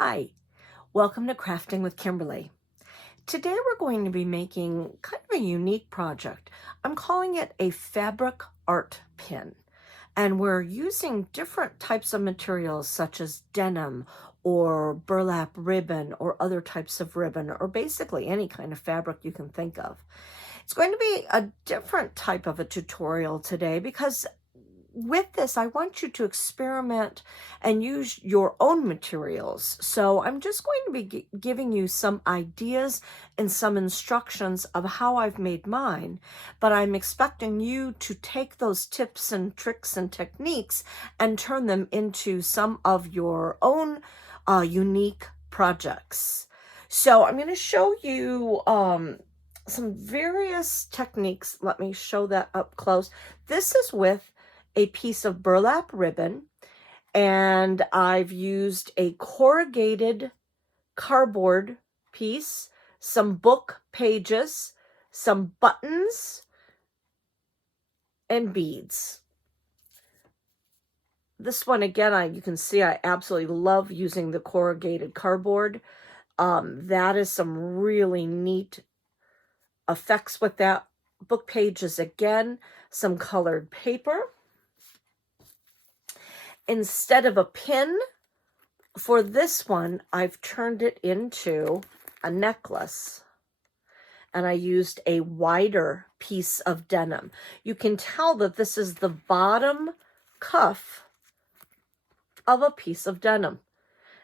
Hi, welcome to Crafting with Kimberly. Today we're going to be making kind of a unique project. I'm calling it a fabric art pin. And we're using different types of materials such as denim or burlap ribbon or other types of ribbon or basically any kind of fabric you can think of. It's going to be a different type of a tutorial today because with this, I want you to experiment and use your own materials. So I'm just going to be giving you some ideas and some instructions of how I've made mine, but I'm expecting you to take those tips and tricks and techniques and turn them into some of your own unique projects. So I'm going to show you some various techniques. Let me show that up close. This is with a piece of burlap ribbon, and I've used a corrugated cardboard piece, some book pages, some buttons, and beads. This one, again, you can see I absolutely love using the corrugated cardboard. That is some really neat effects with that. Book pages, again, some colored paper. Instead of a pin, for this one, I've turned it into a necklace. And I used a wider piece of denim. You can tell that this is the bottom cuff of a piece of denim.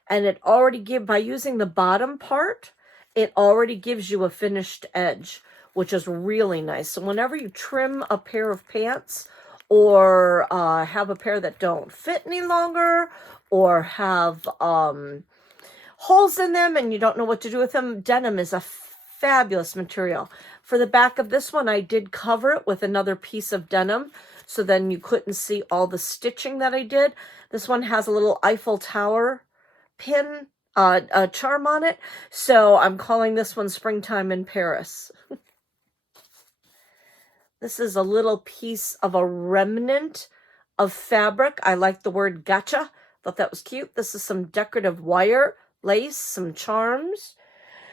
And it already by using the bottom part, it already gives you a finished edge, which is really nice. So whenever you trim a pair of pants or have a pair that don't fit any longer or have holes in them and you don't know what to do with them, denim is a fabulous material. For the back of this one, I did cover it with another piece of denim, so then you couldn't see all the stitching that I did. This one has a little Eiffel Tower pin charm on it, so I'm calling this one Springtime in Paris. This is a little piece of a remnant of fabric. I like the word gotcha. Thought that was cute. This is some decorative wire, lace, some charms.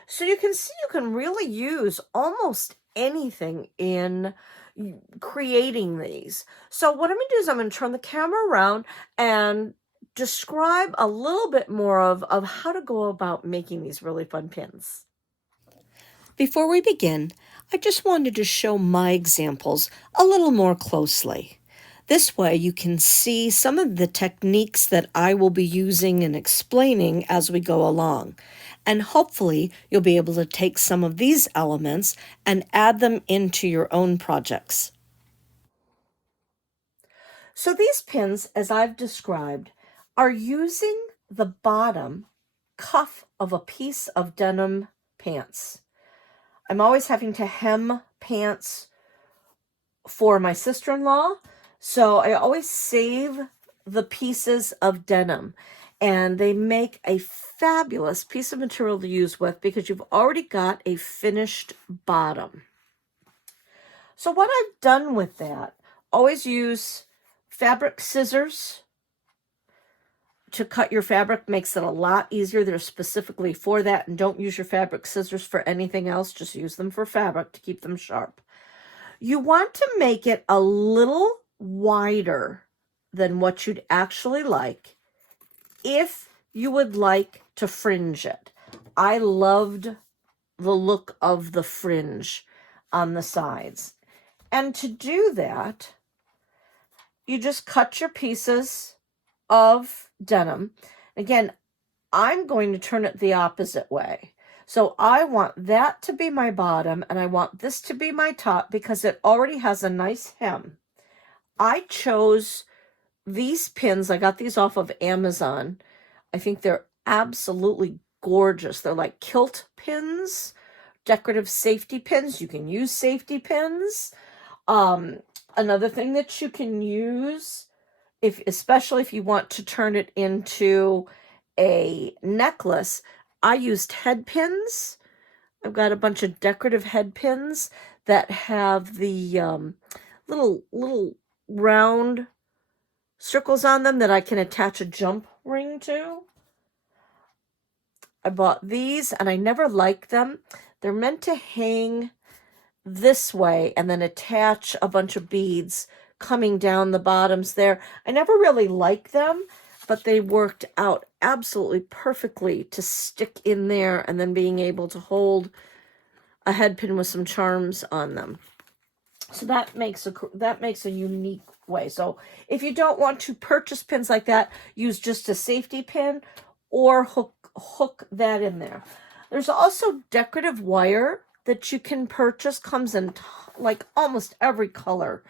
So you can see you can really use almost anything in creating these. So what I'm going to do is I'm going to turn the camera around and describe a little bit more of how to go about making these really fun pins. Before we begin, I just wanted to show my examples a little more closely. This way you can see some of the techniques that I will be using and explaining as we go along. And hopefully you'll be able to take some of these elements and add them into your own projects. So these pins, as I've described, are using the bottom cuff of a piece of denim pants. I'm always having to hem pants for my sister-in-law, so I always save the pieces of denim, and they make a fabulous piece of material to use with because you've already got a finished bottom. So what I've done with that, always use fabric scissors to cut your fabric. Makes it a lot easier. They're specifically for that, and don't use your fabric scissors for anything else. Just use them for fabric to keep them sharp. You want to make it a little wider than what you'd actually like if you would like to fringe it. I loved the look of the fringe on the sides. And to do that, you just cut your pieces of denim. Again, I'm going to turn it the opposite way. So I want that to be my bottom, and I want this to be my top because it already has a nice hem. I chose these pins. I got these off of Amazon. I think they're absolutely gorgeous. They're like kilt pins, decorative safety pins. You can use safety pins. Another thing that you can use, especially if you want to turn it into a necklace, I used head pins. I've got a bunch of decorative head pins that have the little round circles on them that I can attach a jump ring to. I bought these and I never liked them. They're meant to hang this way and then attach a bunch of beads coming down the bottoms there. I never really liked them, but they worked out absolutely perfectly to stick in there and then being able to hold a head pin with some charms on them. So that makes a unique way. So if you don't want to purchase pins like that, use just a safety pin or hook that in there. There's also decorative wire that you can purchase. Comes in like almost every color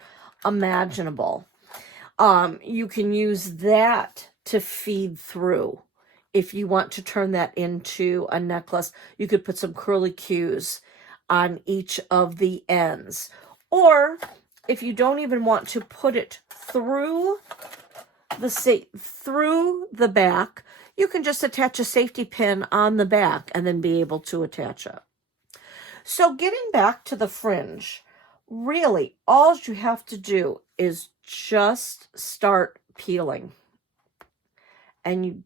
imaginable. You can use that to feed through. If you want to turn that into a necklace, you could put some curly cues on each of the ends. Or if you don't even want to put it through the back, you can just attach a safety pin on the back and then be able to attach it. So getting back to the fringe, really all you have to do is just start peeling. And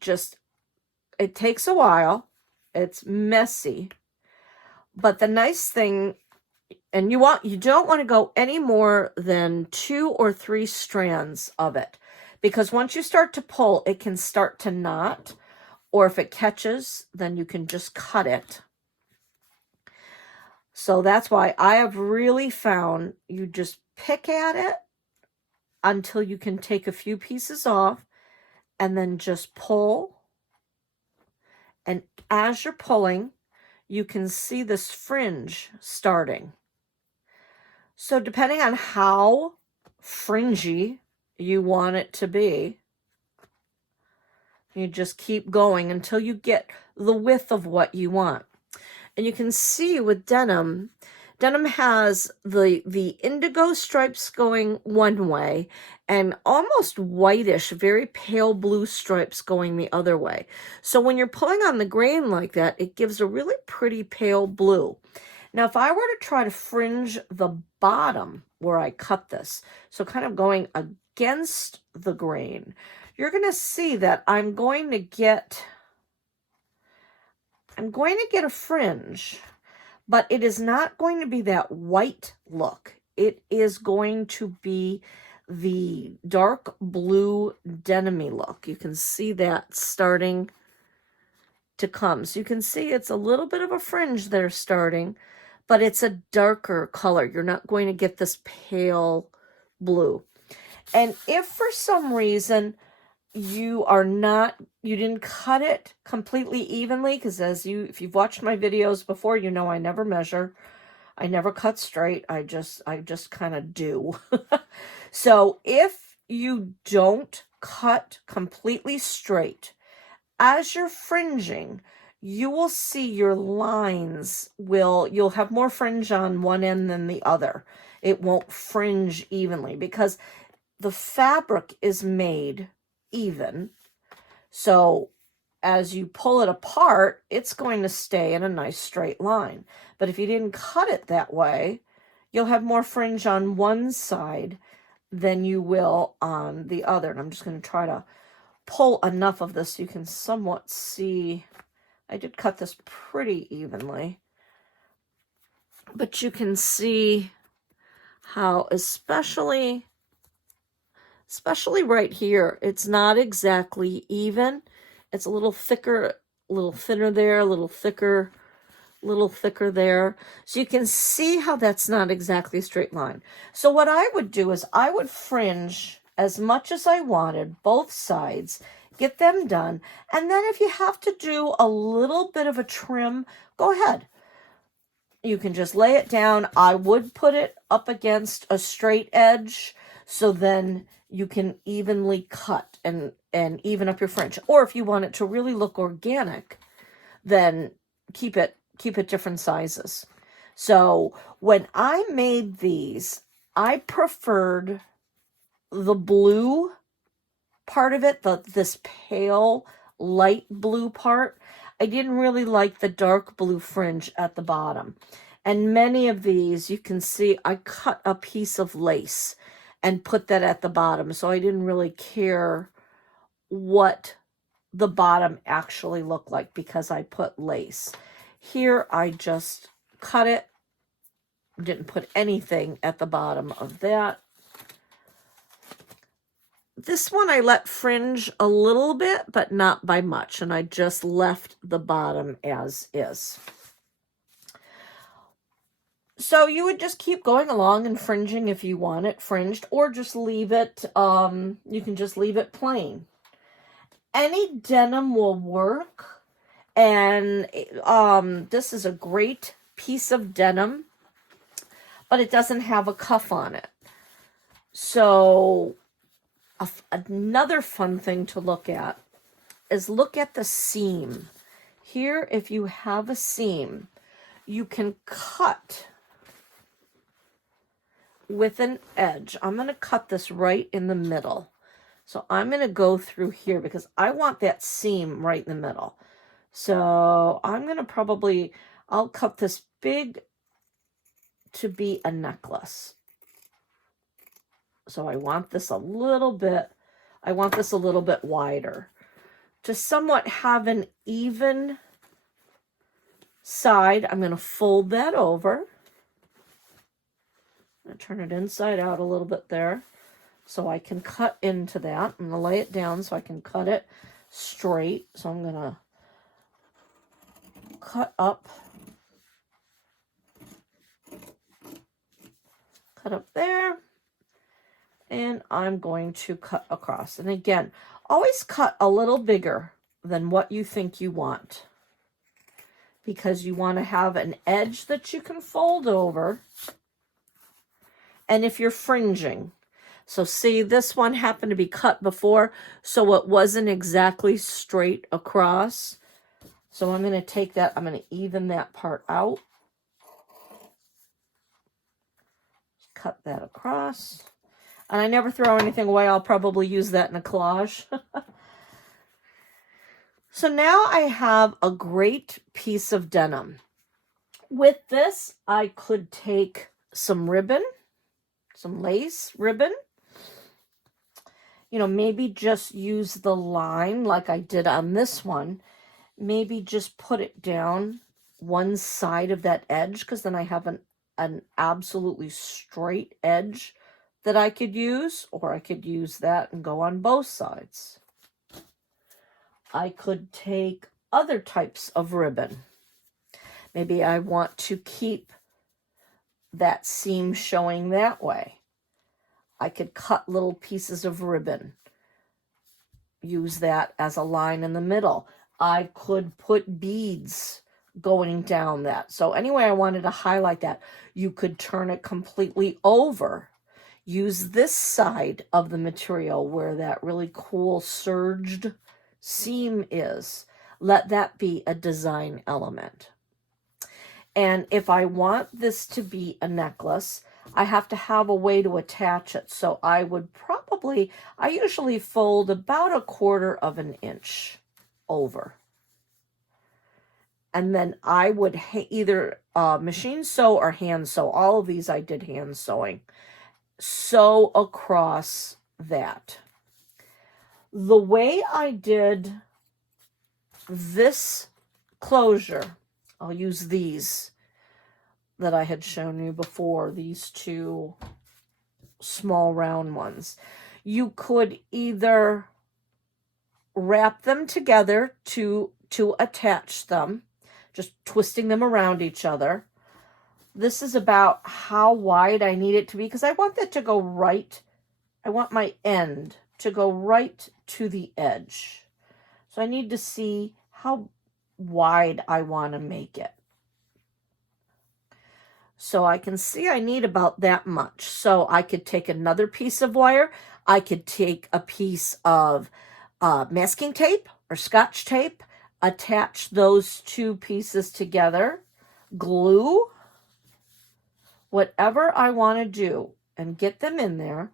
it takes a while. It's messy. But the nice thing, and you don't want to go any more than 2 or 3 strands of it, because once you start to pull, it can start to knot, or if it catches, then you can just cut it. So that's why I have really found you just pick at it until you can take a few pieces off and then just pull. And as you're pulling, you can see this fringe starting. So depending on how fringy you want it to be, you just keep going until you get the width of what you want. And you can see with denim has the indigo stripes going one way and almost whitish, very pale blue stripes going the other way. So when you're pulling on the grain like that, it gives a really pretty pale blue. Now, if I were to try to fringe the bottom where I cut this, so kind of going against the grain, you're going to see that I'm going to get a fringe, but it is not going to be that white look. It is going to be the dark blue denim-y look. You can see that starting to come. So you can see it's a little bit of a fringe there starting, but it's a darker color. You're not going to get this pale blue. And if for some reason you didn't cut it completely evenly, because if you've watched my videos before, you know I never measure. I never cut straight. I just kind of do. So if you don't cut completely straight, as you're fringing, you will see your lines you'll have more fringe on one end than the other. It won't fringe evenly because the fabric is made even. So as you pull it apart, it's going to stay in a nice straight line. But if you didn't cut it that way, you'll have more fringe on one side than you will on the other. And I'm just going to try to pull enough of this so you can somewhat see. I did cut this pretty evenly, but you can see how especially right here, it's not exactly even. It's a little thicker, a little thinner there, a little thicker there. So you can see how that's not exactly a straight line. So what I would do is I would fringe as much as I wanted, both sides, get them done. And then if you have to do a little bit of a trim, go ahead. You can just lay it down. I would put it up against a straight edge, so then you can evenly cut and even up your fringe. Or if you want it to really look organic, then keep it different sizes. So when I made these, I preferred the blue part of it, this pale light blue part. I didn't really like the dark blue fringe at the bottom. And many of these, you can see I cut a piece of lace and put that at the bottom. So I didn't really care what the bottom actually look like because I put lace. Here I just cut it, didn't put anything at the bottom of that. This one I let fringe a little bit, but not by much, and I just left the bottom as is. So you would just keep going along and fringing if you want it fringed, or just leave it, you can just leave it plain. Any denim will work, and this is a great piece of denim, but it doesn't have a cuff on it. So another fun thing to look at is look at the seam. Here, if you have a seam, you can cut with an edge. I'm going to cut this right in the middle. So I'm going to go through here because I want that seam right in the middle. So I'm going to I'll cut this big to be a necklace. So I want this a little bit wider to somewhat have an even side. I'm going to fold that over. I'm going to turn it inside out a little bit there so I can cut into that. I'm going to lay it down so I can cut it straight. So I'm going to cut up there, and I'm going to cut across. And again, always cut a little bigger than what you think you want, because you want to have an edge that you can fold over. And if you're fringing, so see, this one happened to be cut before, so it wasn't exactly straight across. So I'm going to take that, I'm going to even that part out. Cut that across. And I never throw anything away. I'll probably use that in a collage. So now I have a great piece of denim. With this, I could take some ribbon, some lace ribbon. You know, maybe just use the line like I did on this one. Maybe just put it down one side of that edge, because then I have an absolutely straight edge that I could use, or I could use that and go on both sides. I could take other types of ribbon. Maybe I want to keep that seam showing that way. I could cut little pieces of ribbon, use that as a line in the middle. I could put beads going down that. So anyway, I wanted to highlight that. You could turn it completely over. Use this side of the material where that really cool surged seam is. Let that be a design element. And if I want this to be a necklace, I have to have a way to attach it. So I usually fold about 1/4 of an inch over. And then I would either machine sew or hand sew. All of these I did hand sewing. Sew across that. The way I did this closure, I'll use these that I had shown you before, these two small round ones. You could either wrap them together to attach them, just twisting them around each other. This is about how wide I need it to be, because I want that to go right. I want my end to go right to the edge. So I need to see how wide I want to make it. So I can see I need about that much. So I could take another piece of wire. I could take a piece of masking tape or Scotch tape, attach those two pieces together, glue, whatever I want to do, and get them in there.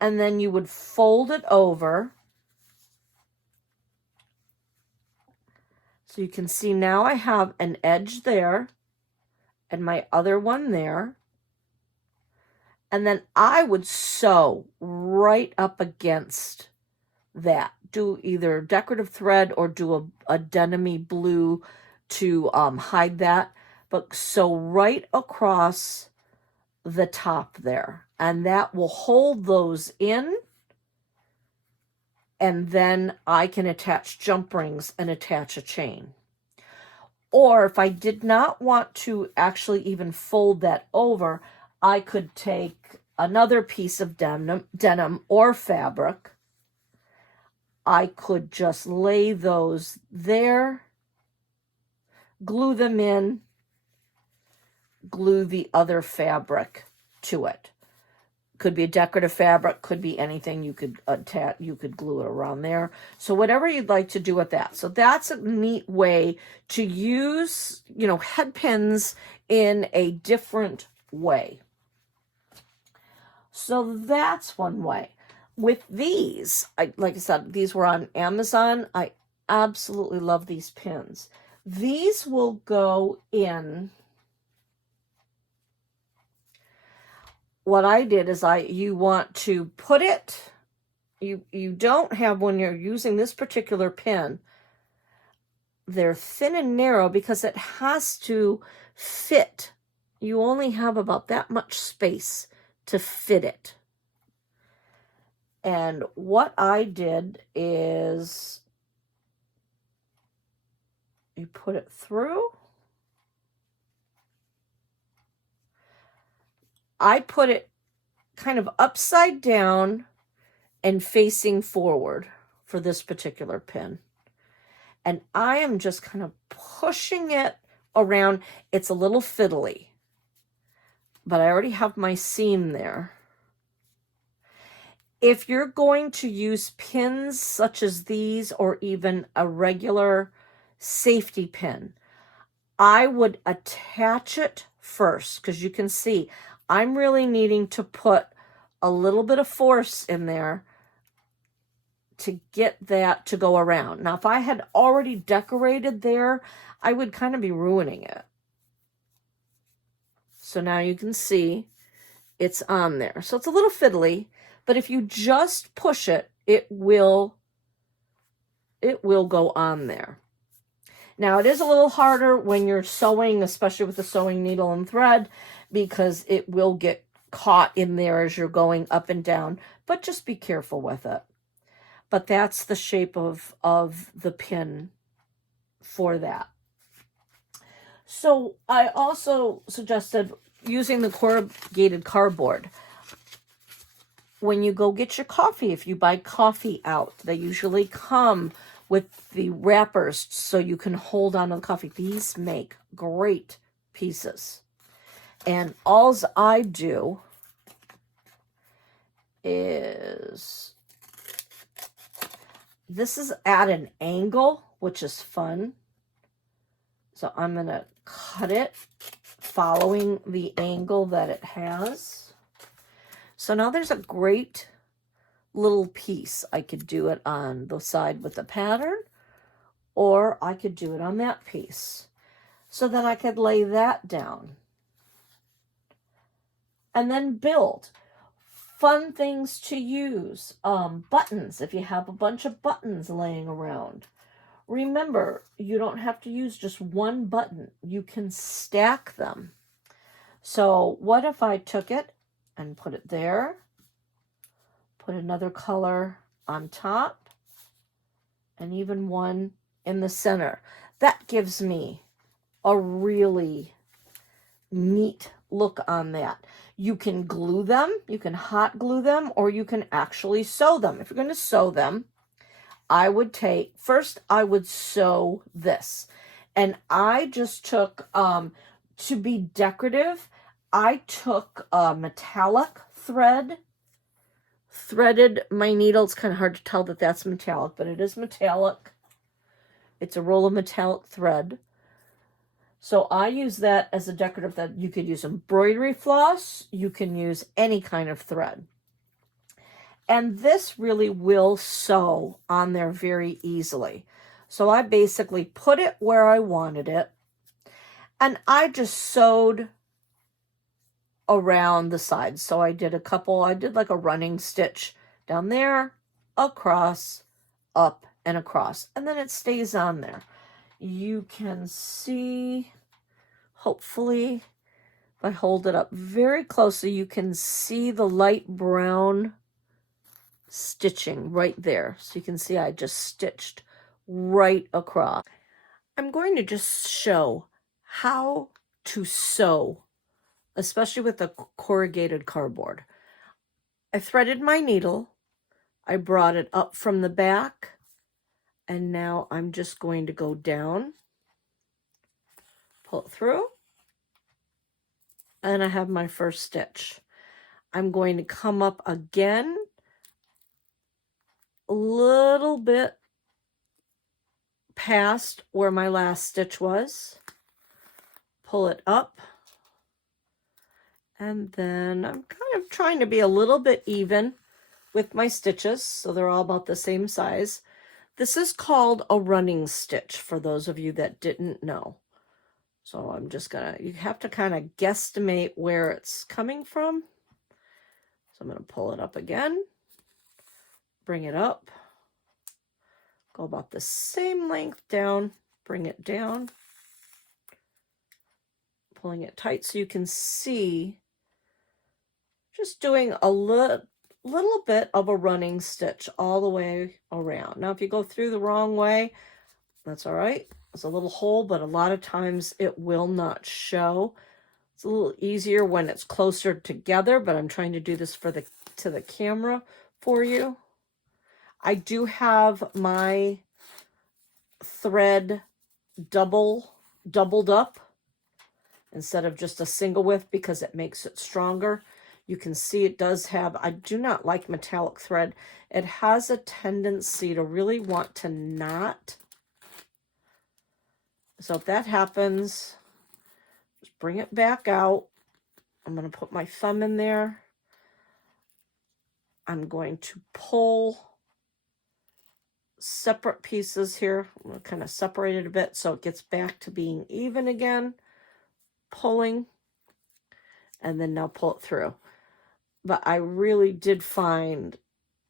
And then you would fold it over. So you can see now I have an edge there and my other one there. And then I would sew right up against that. Do either decorative thread or do a denim-y blue to hide that. But sew right across the top there, and that will hold those in, and then I can attach jump rings and attach a chain. Or if I did not want to actually even fold that over, I could take another piece of denim or fabric. I could just lay those there, glue them in, glue the other fabric to it. Could be a decorative fabric, could be anything you could attach, you could glue it around there. So whatever you'd like to do with that. So that's a neat way to use, you know, head pins in a different way. So that's one way. With these, like I said, these were on Amazon. I absolutely love these pins. These will go in. What I did is you want to put it, you don't have, when you're using this particular pin, they're thin and narrow because it has to fit. You only have about that much space to fit it. And what I did is you put it through. I put it kind of upside down and facing forward for this particular pin. And I am just kind of pushing it around. It's a little fiddly, but I already have my seam there. If you're going to use pins such as these or even a regular safety pin, I would attach it first, because you can see I'm really needing to put a little bit of force in there to get that to go around. Now, if I had already decorated there, I would kind of be ruining it. So now you can see it's on there. So it's a little fiddly, but if you just push it, it will go on there. Now, it is a little harder when you're sewing, especially with the sewing needle and thread, because it will get caught in there as you're going up and down, but just be careful with it. But that's the shape of the pin for that. So I also suggested using the corrugated cardboard. When you go get your coffee, if you buy coffee out, they usually come with the wrappers so you can hold on to the coffee. These make great pieces. And all I do is, this is at an angle, which is fun. So I'm going to cut it following the angle that it has. So now there's a great little piece. I could do it on the side with the pattern, or I could do it on that piece. So then I could lay that down and then build. Fun things to use. Buttons, if you have a bunch of buttons laying around. Remember, you don't have to use just one button. You can stack them. So what if I took it and put it there, put another color on top, and even one in the center? That gives me a really neat look on that. You can glue them, you can hot glue them, or you can actually sew them. If you're going to sew them, I would sew this. And I just took, to be decorative, I took metallic thread, threaded my needle. It's kind of hard to tell that that's metallic, but it is metallic. It's a roll of metallic thread. So I use that as a decorative thread. You could use embroidery floss. You can use any kind of thread. And this really will sew on there very easily. So I basically put it where I wanted it, and I just sewed around the sides. So I did like a running stitch down there, across, up and across, and then it stays on there. You can see, hopefully, if I hold it up very closely, you can see the light brown stitching right there. So you can see I just stitched right across. I'm going to just show how to sew, especially with the corrugated cardboard. I threaded my needle, I brought it up from the back, and now I'm just going to go down, pull it through, and I have my first stitch. I'm going to come up again a little bit past where my last stitch was, pull it up, and then I'm kind of trying to be a little bit even with my stitches so they're all about the same size. This is called a running stitch for those of you that didn't know. So I'm just gonna, you have to kind of guesstimate where it's coming from. So I'm gonna pull it up again, bring it up, go about the same length down, bring it down, pulling it tight so you can see, just doing a little bit of a running stitch all the way around. Now, if you go through the wrong way, that's all right. It's a little hole, but a lot of times it will not show. It's a little easier when it's closer together, but I'm trying to do this for to the camera for you. I do have my thread doubled up instead of just a single width because it makes it stronger. You can see it does have, I do not like metallic thread. It has a tendency to really want to knot. So if that happens, just bring it back out. I'm going to put my thumb in there. I'm going to pull separate pieces here. I'm going to kind of separate it a bit so it gets back to being even again. Pulling, and then now pull it through. But I really did find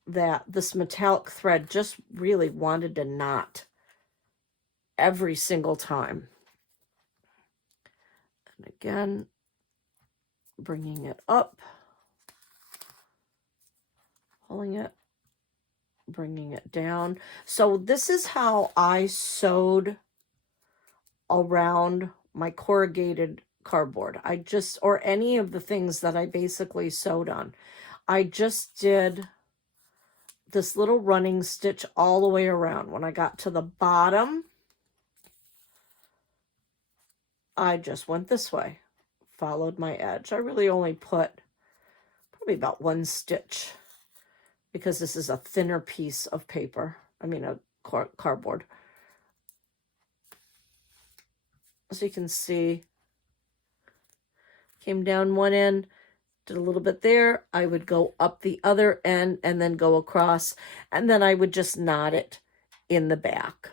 that this metallic thread just really wanted to knot every single time. And again, bringing it up, pulling it, bringing it down. So this is how I sewed around my corrugated cardboard. Or any of the things that I basically sewed on. I just did this little running stitch all the way around. When I got to the bottom, I just went this way, followed my edge. I really only put probably about one stitch because this is a thinner piece of paper. I mean, a cardboard. So you can see, came down one end, did a little bit there. I would go up the other end and then go across, and then I would just knot it in the back.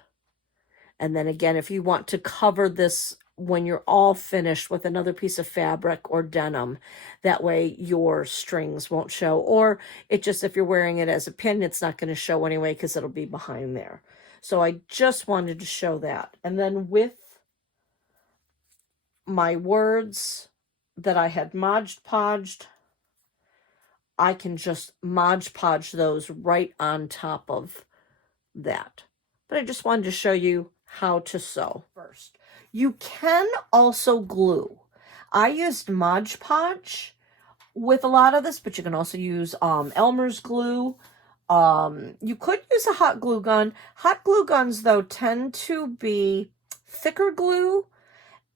And then again, if you want to cover this when you're all finished with another piece of fabric or denim, that way your strings won't show. Or it just, if you're wearing it as a pin, it's not going to show anyway because it'll be behind there. So I just wanted to show that. And then with my words that I had Mod Podged, I can just Mod Podge those right on top of that. But I just wanted to show you how to sew first. You can also glue. I used Mod Podge with a lot of this, but you can also use Elmer's glue. You could use a hot glue gun. Hot glue guns, though, tend to be thicker glue,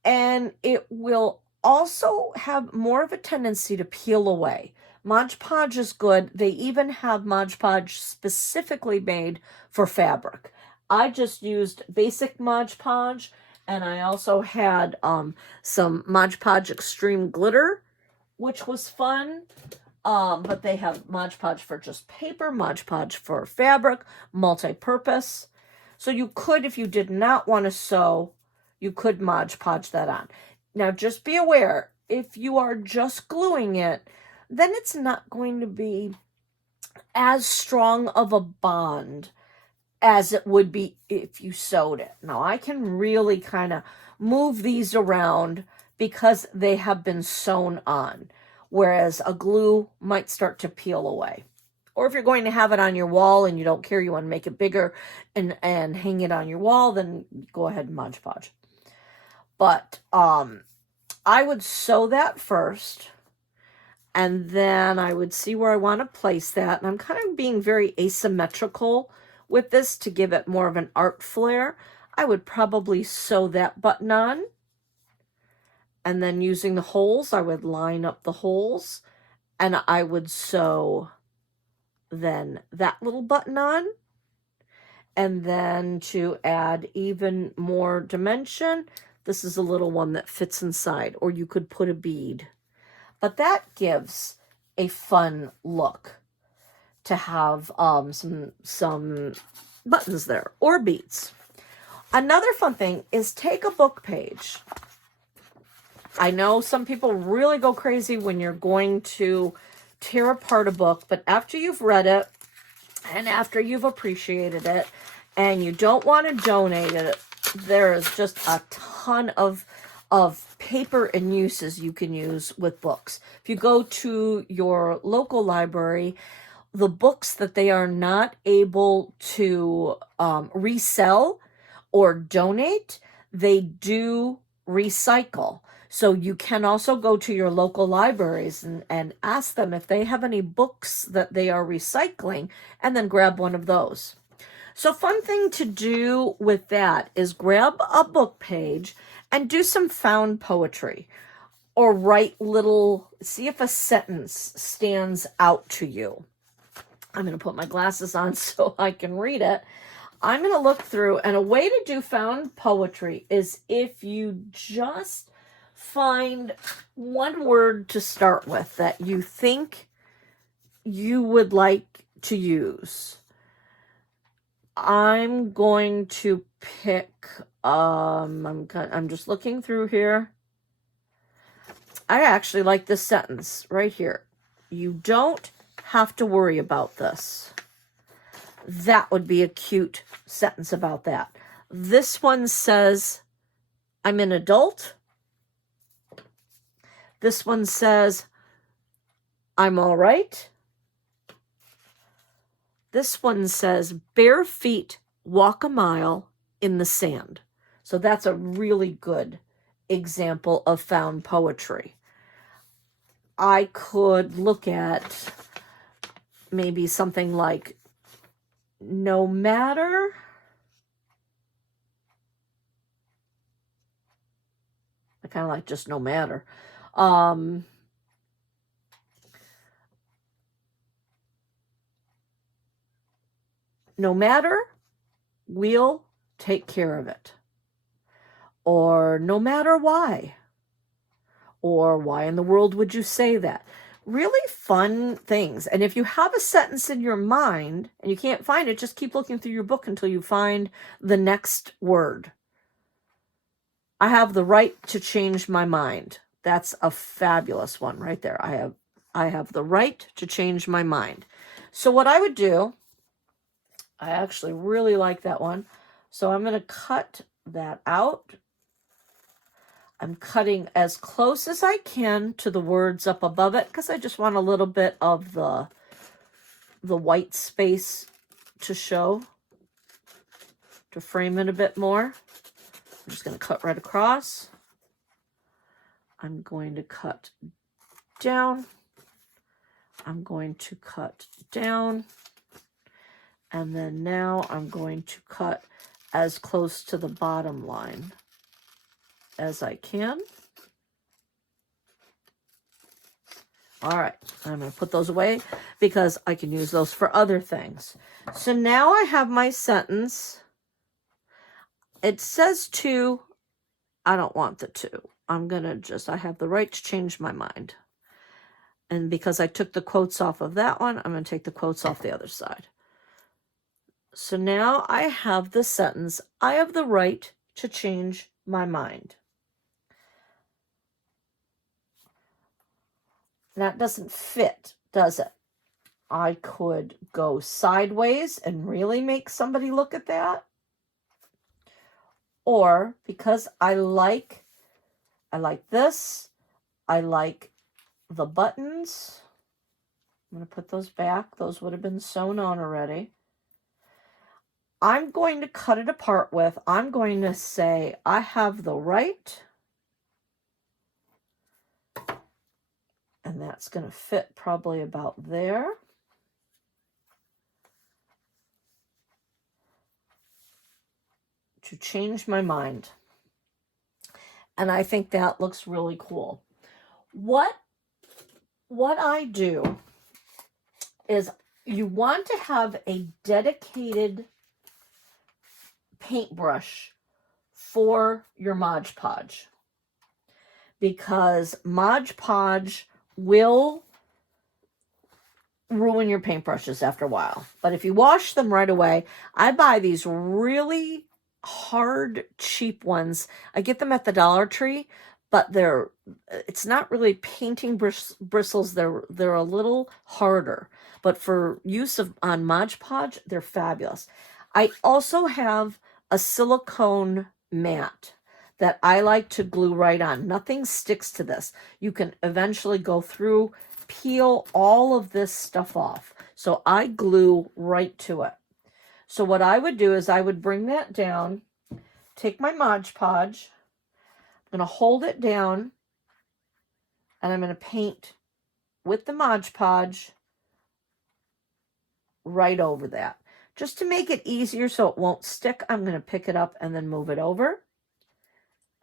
and it will also have more of a tendency to peel away. Mod Podge is good. They even have Mod Podge specifically made for fabric. I just used basic Mod Podge, and I also had some Mod Podge Extreme Glitter, which was fun. But they have Mod Podge for just paper, Mod Podge for fabric, multi-purpose. So you could, if you did not want to sew, you could Mod Podge that on. Now, just be aware, if you are just gluing it, then it's not going to be as strong of a bond as it would be if you sewed it. Now I can really kind of move these around because they have been sewn on, whereas a glue might start to peel away. Or if you're going to have it on your wall and you don't care, you want to make it bigger and hang it on your wall, then go ahead and Mod Podge. But I would sew that first, and then I would see where I want to place that. And I'm kind of being very asymmetrical with this to give it more of an art flair. I would probably sew that button on, and then using the holes, I would line up the holes, and I would sew then that little button on. And then to add even more dimension, this is a little one that fits inside, or you could put a bead. But that gives a fun look to have some buttons there, or beads. Another fun thing is take a book page. I know some people really go crazy when you're going to tear apart a book, but after you've read it and after you've appreciated it and you don't want to donate it, there is just a ton of paper and uses you can use with books. If you go to your local library, the books that they are not able to resell or donate, they do recycle. So you can also go to your local libraries and ask them if they have any books that they are recycling, and then grab one of those. So fun thing to do with that is grab a book page and do some found poetry, or write little, see if a sentence stands out to you. I'm going to put my glasses on so I can read it. I'm going to look through, and a way to do found poetry is if you just find one word to start with that you think you would like to use. I'm going to pick, I'm just looking through here. I actually like this sentence right here. You don't have to worry about this. That would be a cute sentence about that. This one says, I'm an adult. This one says, I'm all right. This one says, bare feet walk a mile in the sand. So that's a really good example of found poetry. I could look at maybe something like, no matter I kind of like just no matter. No matter, we'll take care of it. Or no matter why. Or why in the world would you say that? Really fun things. And if you have a sentence in your mind and you can't find it, just keep looking through your book until you find the next word. I have the right to change my mind. That's a fabulous one right there. I have the right to change my mind. So what I would do, I actually really like that one. So I'm going to cut that out. I'm cutting as close as I can to the words up above it because I just want a little bit of the white space to show, to frame it a bit more. I'm just going to cut right across. I'm going to cut down. I'm going to cut down. And then now I'm going to cut as close to the bottom line as I can. All right, I'm going to put those away because I can use those for other things. So now I have my sentence. It says to. I don't want the to. I'm going to I have the right to change my mind. And because I took the quotes off of that one, I'm going to take the quotes off the other side. So now I have the sentence, I have the right to change my mind. That doesn't fit, does it? I could go sideways and really make somebody look at that. Or because I like this, I like the buttons. I'm going to put those back. Those would have been sewn on already. I'm going to cut it apart with, I'm going to say I have the right, and that's going to fit probably about there. To change my mind. And I think that looks really cool. What I do is you want to have a dedicated paintbrush for your Mod Podge, because Mod Podge will ruin your paintbrushes after a while. But if you wash them right away, I buy these really hard, cheap ones. I get them at the Dollar Tree, but it's not really painting bristles. They're a little harder, but for use on Mod Podge, they're fabulous. I also have a silicone mat that I like to glue right on. Nothing sticks to this. You can eventually go through, peel all of this stuff off. So I glue right to it. So what I would do is I would bring that down, take my Mod Podge, I'm going to hold it down, and I'm going to paint with the Mod Podge right over that. Just to make it easier so it won't stick, I'm going to pick it up and then move it over.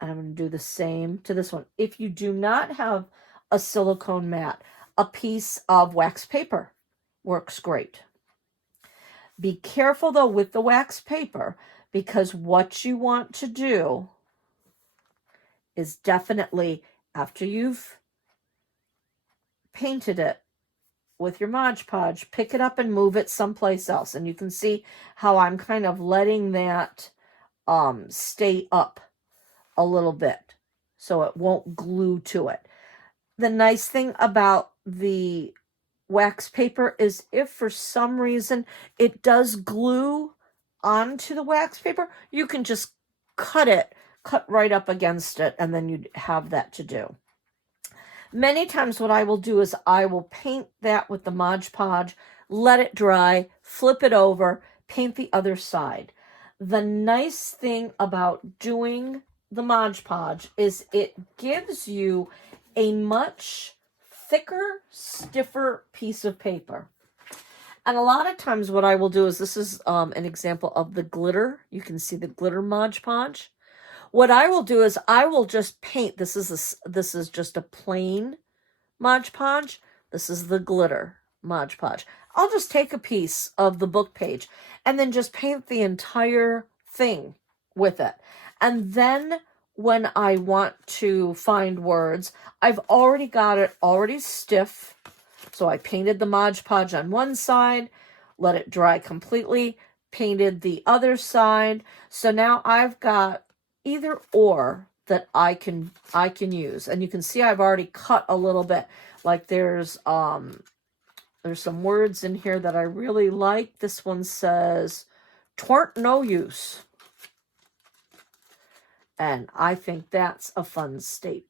And I'm going to do the same to this one. If you do not have a silicone mat, a piece of wax paper works great. Be careful though with the wax paper, because what you want to do is definitely, after you've painted it with your Mod Podge, pick it up and move it someplace else. And you can see how I'm kind of letting that stay up a little bit so it won't glue to it. The nice thing about the wax paper is if for some reason it does glue onto the wax paper, you can just cut right up against it, and then you'd have that to do. Many times what I will do is I will paint that with the Mod Podge, let it dry, flip it over, paint the other side. The nice thing about doing the Mod Podge is it gives you a much thicker, stiffer piece of paper. And a lot of times what I will do is, this is an example of the glitter. You can see the glitter Mod Podge. What I will do is I will just paint. This is just a plain Mod Podge. This is the glitter Mod Podge. I'll just take a piece of the book page and then just paint the entire thing with it. And then when I want to find words, I've already got it already stiff. So I painted the Mod Podge on one side, let it dry completely, painted the other side. So now I've got either or that I can use. And you can see I've already cut a little bit. Like there's some words in here that I really like. This one says, "'Twarn't no use." And I think that's a fun statement.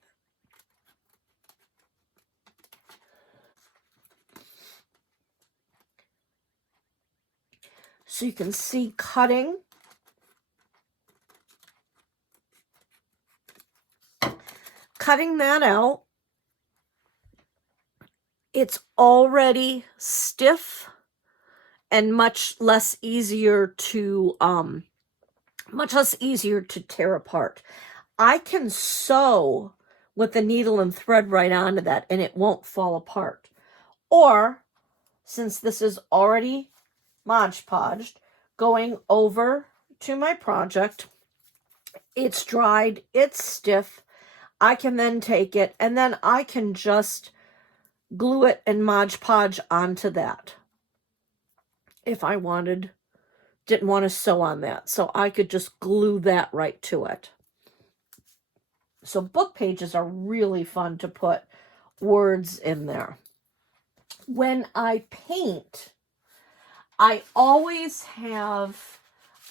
So you can see cutting that out. It's already stiff and much less easier to tear apart. I can sew with the needle and thread right onto that and it won't fall apart. Or, since this is already Mod Podged, going over to my project, it's dried, it's stiff, I can then take it and then I can just glue it and Mod Podge onto that if I didn't want to sew on that. So I could just glue that right to it. So book pages are really fun to put words in there. when I paint, I always have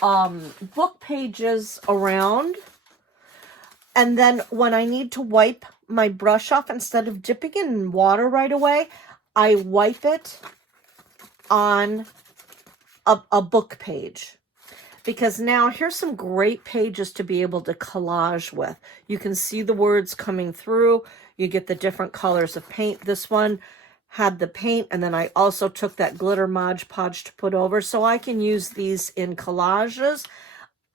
book pages around. And then when I need to wipe my brush off, instead of dipping it in water right away, I wipe it on a book page. Because now here's some great pages to be able to collage with. You can see the words coming through. You get the different colors of paint. This one had the paint, and then I also took that glitter Mod Podge to put over. So I can use these in collages.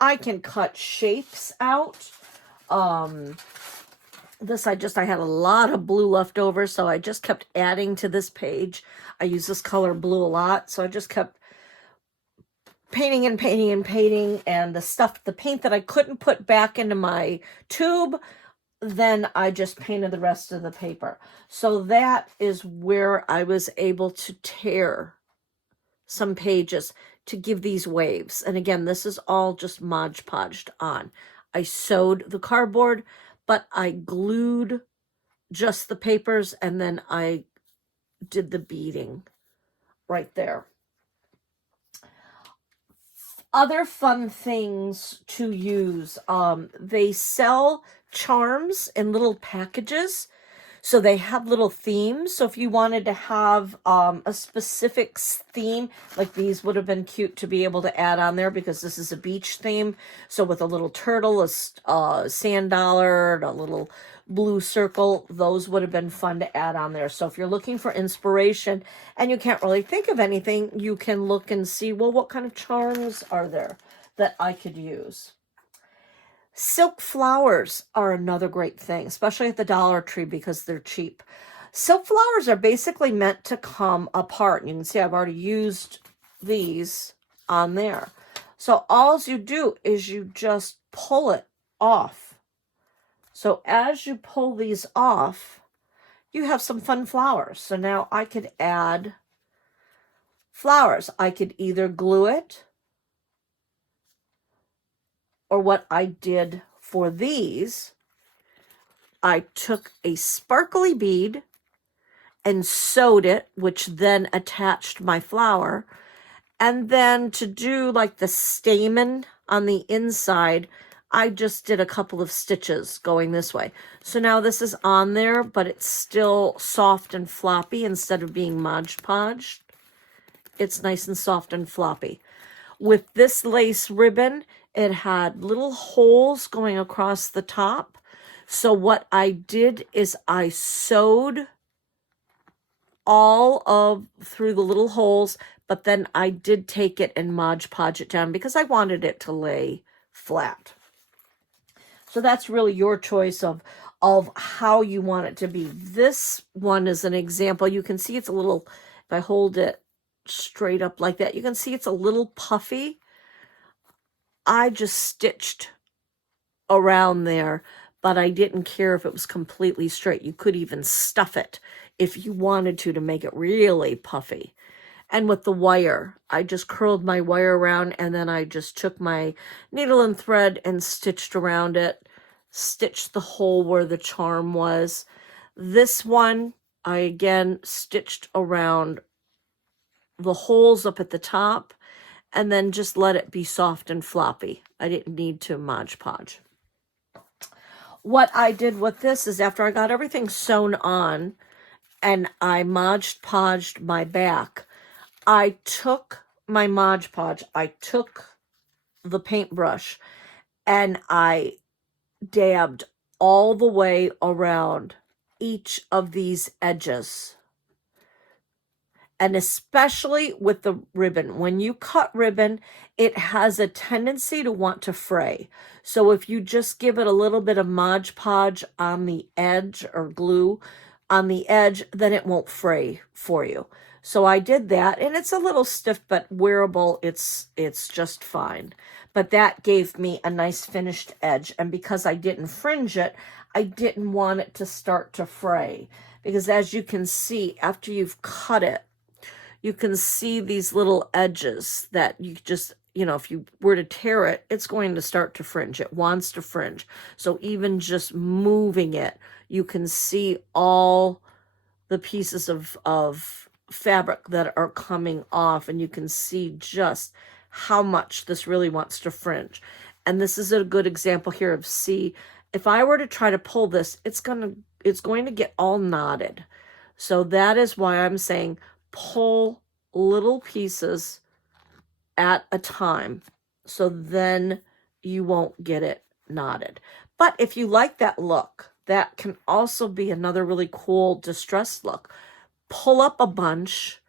I can cut shapes out. This I had a lot of blue left over, so I just kept adding to this page. I use this color blue a lot, so I just kept painting and painting and painting, and the paint that I couldn't put back into my tube, then I just painted the rest of the paper. So that is where I was able to tear some pages to give these waves. And again, this is all just Mod Podged on. I sewed the cardboard, but I glued just the papers, and then I did the beading right there. Other fun things to use. They sell charms in little packages. So they have little themes. So if you wanted to have a specific theme, like these would have been cute to be able to add on there, because this is a beach theme. So with a little turtle, a sand dollar, and a little blue circle, those would have been fun to add on there. So if you're looking for inspiration and you can't really think of anything, you can look and see, well, what kind of charms are there that I could use? Silk flowers are another great thing, especially at the Dollar Tree, because they're cheap. Silk flowers are basically meant to come apart. You can see I've already used these on there. So all you do is you just pull it off. So as you pull these off, you have some fun flowers. So now I could add flowers. I could either glue it, or what I did for these, I took a sparkly bead and sewed it, which then attached my flower. And then to do like the stamen on the inside, I just did a couple of stitches going this way. So now this is on there, but it's still soft and floppy instead of being Mod Podged. It's nice and soft and floppy. With this lace ribbon, it had little holes going across the top. So what I did is I sewed all through the little holes, but then I did take it and Mod Podge it down because I wanted it to lay flat. So that's really your choice of how you want it to be. This one is an example. You can see it's a little, if I hold it straight up like that, you can see it's a little puffy. I just stitched around there, but I didn't care if it was completely straight. You could even stuff it if you wanted to make it really puffy. And with the wire, I just curled my wire around, and then I just took my needle and thread and stitched around it, stitched the hole where the charm was. This one, I again stitched around the holes up at the top, and then just let it be soft and floppy. I didn't need to Mod Podge. What I did with this is, after I got everything sewn on and I Mod Podged my back, I took my Mod Podge, I took the paintbrush, and I dabbed all the way around each of these edges. And especially with the ribbon, when you cut ribbon, it has a tendency to want to fray. So if you just give it a little bit of Mod Podge on the edge, or glue on the edge, then it won't fray for you. So I did that, and it's a little stiff, but wearable, it's just fine. But that gave me a nice finished edge. And because I didn't fringe it, I didn't want it to start to fray. Because as you can see, after you've cut it, you can see these little edges that you just, if you were to tear it, it's going to start to fringe. It wants to fringe. So even just moving it, you can see all the pieces of fabric that are coming off, and you can see just how much this really wants to fringe. And this is a good example here of, see, if I were to try to pull this, it's going to get all knotted. So that is why I'm saying pull little pieces at a time, so then you won't get it knotted. But if you like that look, that can also be another really cool distressed look. Pull up a bunch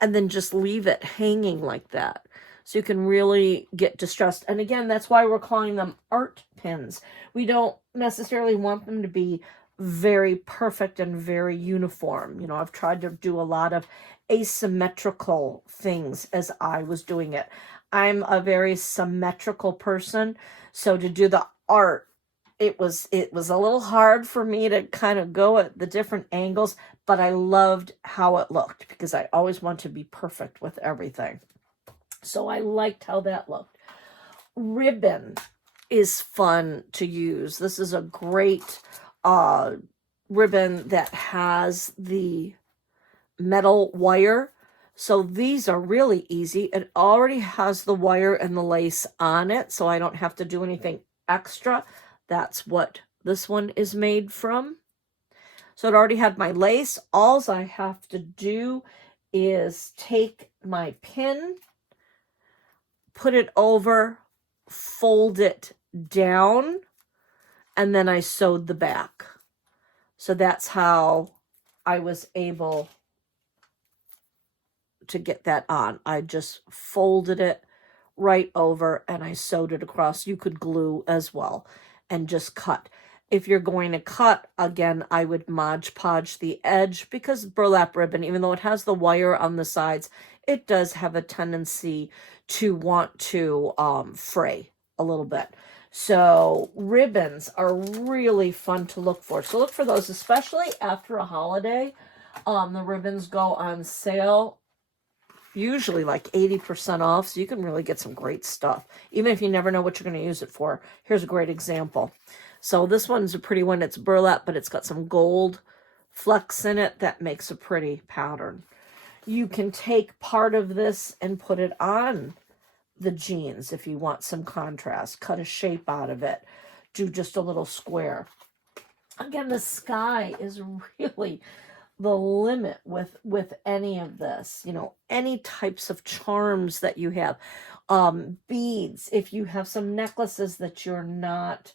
and then just leave it hanging like that, so you can really get distressed. And again, that's why we're calling them art pins. We don't necessarily want them to be very perfect and very uniform. You know, I've tried to do a lot of asymmetrical things as I was doing it. I'm a very symmetrical person, so to do the art, it was a little hard for me to kind of go at the different angles, but I loved how it looked because I always want to be perfect with everything. So I liked how that looked. Ribbon is fun to use. This is a great ribbon that has the metal wire. So these are really easy. It already has the wire and the lace on it, so I don't have to do anything extra. That's what this one is made from. So it already had my lace. All I have to do is take my pin, put it over, fold it down, and then I sewed the back. So that's how I was able to get that on. I just folded it right over and I sewed it across. You could glue as well and just cut. If you're going to cut, again, I would Mod Podge the edge, because burlap ribbon, even though it has the wire on the sides, it does have a tendency to want to fray a little bit. So ribbons are really fun to look for. So look for those, especially after a holiday. The ribbons go on sale, usually like 80% off, so you can really get some great stuff, even if you never know what you're going to use it for. Here's a great example. So this one's a pretty one. It's burlap, but it's got some gold flecks in it that makes a pretty pattern. You can take part of this and put it on the jeans if you want some contrast. Cut a shape out of it. Do just a little square. Again, the sky is really the limit with any of this. You know, any types of charms that you have. Beads. If you have some necklaces that you're not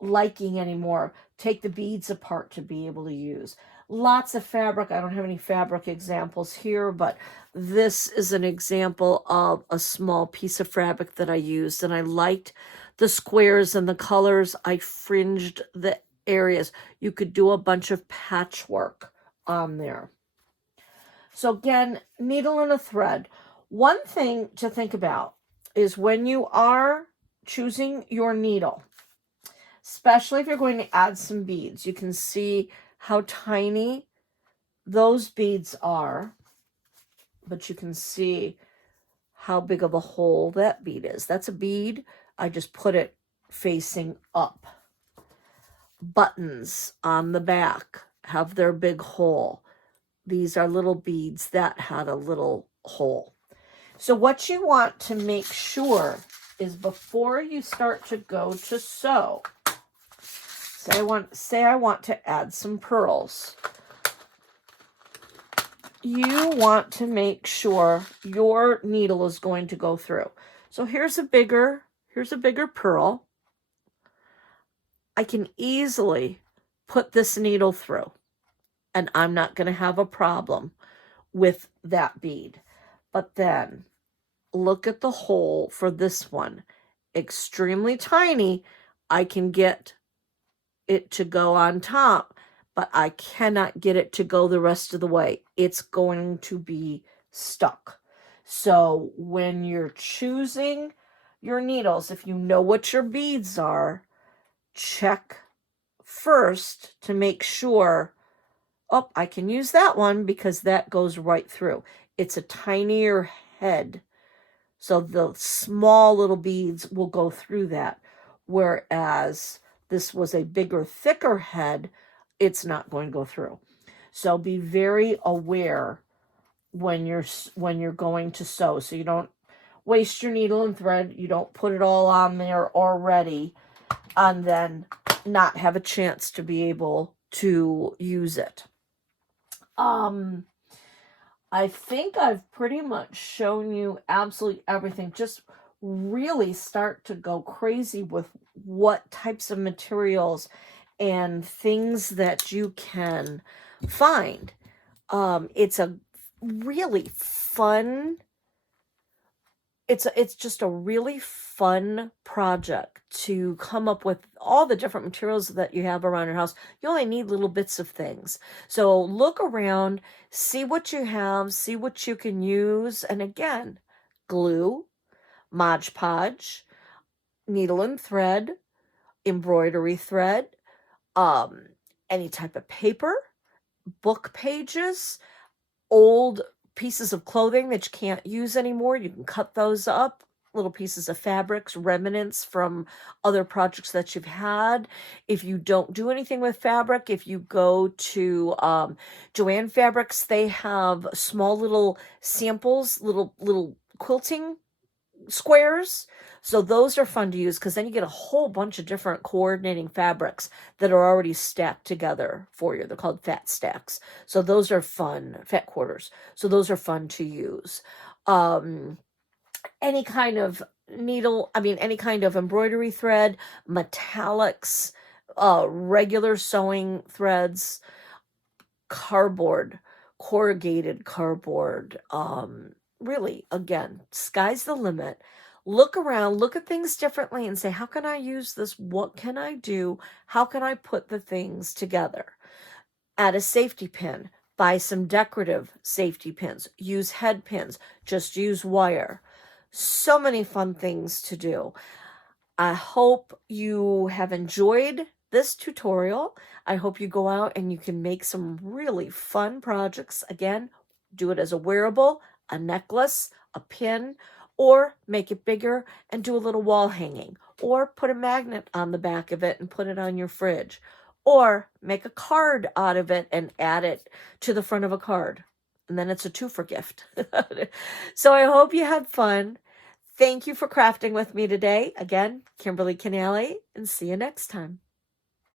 liking anymore, take the beads apart to be able to use. Lots of fabric. I don't have any fabric examples here, but this is an example of a small piece of fabric that I used, and I liked the squares and the colors. I fringed the areas. You could do a bunch of patchwork on there. So again, needle and a thread. One thing to think about is when you are choosing your needle, especially if you're going to add some beads, you can see how tiny those beads are, but you can see how big of a hole that bead is. That's a bead. I just put it facing up. Buttons on the back have their big hole. These are little beads that had a little hole. So what you want to make sure is before you start to go to sew, say I want to add some pearls. You want to make sure your needle is going to go through. So here's a bigger pearl. I can easily put this needle through, and I'm not going to have a problem with that bead. But then look at the hole for this one. Extremely tiny. I can get it to go on top, but I cannot get it to go the rest of the way. It's going to be stuck. So when you're choosing your needles, if you know what your beads are, check first to make sure, oh, I can use that one because that goes right through. It's a tinier head, so the small little beads will go through that, whereas this was a bigger, thicker head, it's not going to go through. So be very aware when you're going to sew, so you don't waste your needle and thread. You don't put it all on there already and then not have a chance to be able to use it. I think I've pretty much shown you absolutely everything. Just really start to go crazy with what types of materials and things that you can find. It's a really fun, it's just a really fun project to come up with all the different materials that you have around your house. You only need little bits of things. So look around, see what you have, see what you can use. And again, glue, Mod Podge, needle and thread, embroidery thread, any type of paper, book pages, old pieces of clothing that you can't use anymore. You can cut those up, little pieces of fabrics, remnants from other projects that you've had. If you don't do anything with fabric, if you go to Joann Fabrics, they have small little samples, little quilting squares. So those are fun to use because then you get a whole bunch of different coordinating fabrics that are already stacked together for you. They're called fat stacks. So those are fun, fat quarters. So those are fun to use. Any kind of any kind of embroidery thread, metallics, regular sewing threads, cardboard, corrugated cardboard, really, again, sky's the limit. Look around, look at things differently and say, how can I use this? What can I do? How can I put the things together? Add a safety pin, buy some decorative safety pins, use head pins, just use wire. So many fun things to do. I hope you have enjoyed this tutorial. I hope you go out and you can make some really fun projects. Again, do it as a wearable, a necklace, a pin, or make it bigger and do a little wall hanging, or put a magnet on the back of it and put it on your fridge, or make a card out of it and add it to the front of a card. And then it's a two for gift. So I hope you had fun. Thank you for crafting with me today. Again, Kimberly Canale, and see you next time.